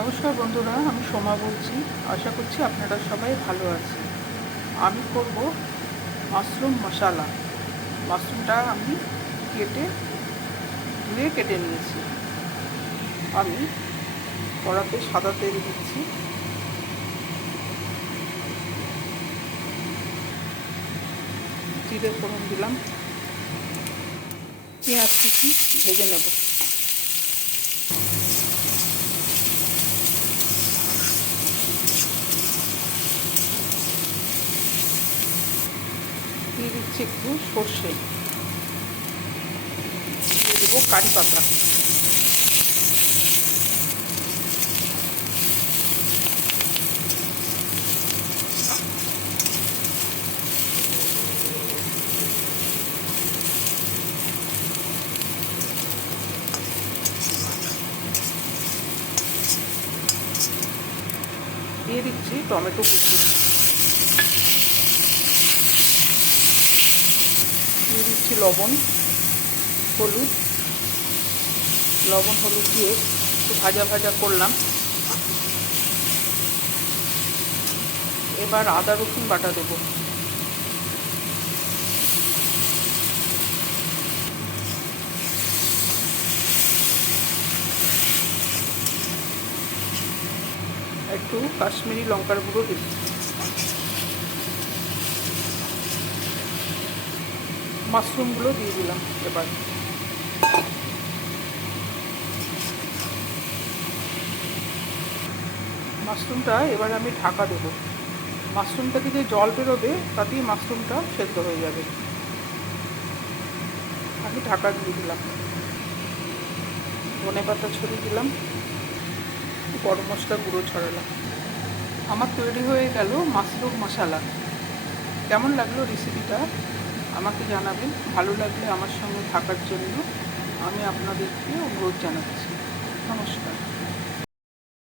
নমস্কার বন্ধুরা, আমি সোমা বলছি। আশা করছি আপনারা সবাই ভালো আছেন। আমি করব মাশরুম মশালা। মাশরুমটা আমি ধুয়ে কেটে নিয়েছি। আমি কড়াতে সাদা তেল দিচ্ছি। জিরে ফোড়ন দিলাম, পেঁয়াজ কুচি ভেজে নেব। দিয়ে দিচ্ছি একটু সর্ষে, দিয়ে দেবো কারি পাতা, দিয়ে দিচ্ছি টমেটো কুচি, দিয়ে দিচ্ছি লবণ হলুদ দিয়ে একটু ভাজা ভাজা করলাম। এবার আদা রসুন বাটা দেবো। একটু কাশ্মীরি লঙ্কার গুঁড়ো দিই। মাশরুমগুলো দিয়ে দিলাম। এবার মাশরুমটা আমি ঢাকা দেব। মাশরুমটা থেকে জল বেরোবে, তাতেই মাশরুমটা সেদ্ধ হয়ে যাবে। আমি ঢাকা দিয়ে দিলাম। ধনেপাতা ছড়িয়ে দিলাম, গরম মশলা গুঁড়ো ছড়ালাম। আমার তৈরি হয়ে গেল মাশরুম মশালা। কেমন লাগলো রেসিপিটা আমাকে জানাবেন। ভালো লাগলে আমার সঙ্গে থাকার জন্য আমি আপনাদেরকে অনুরোধ জানাচ্ছি। নমস্কার।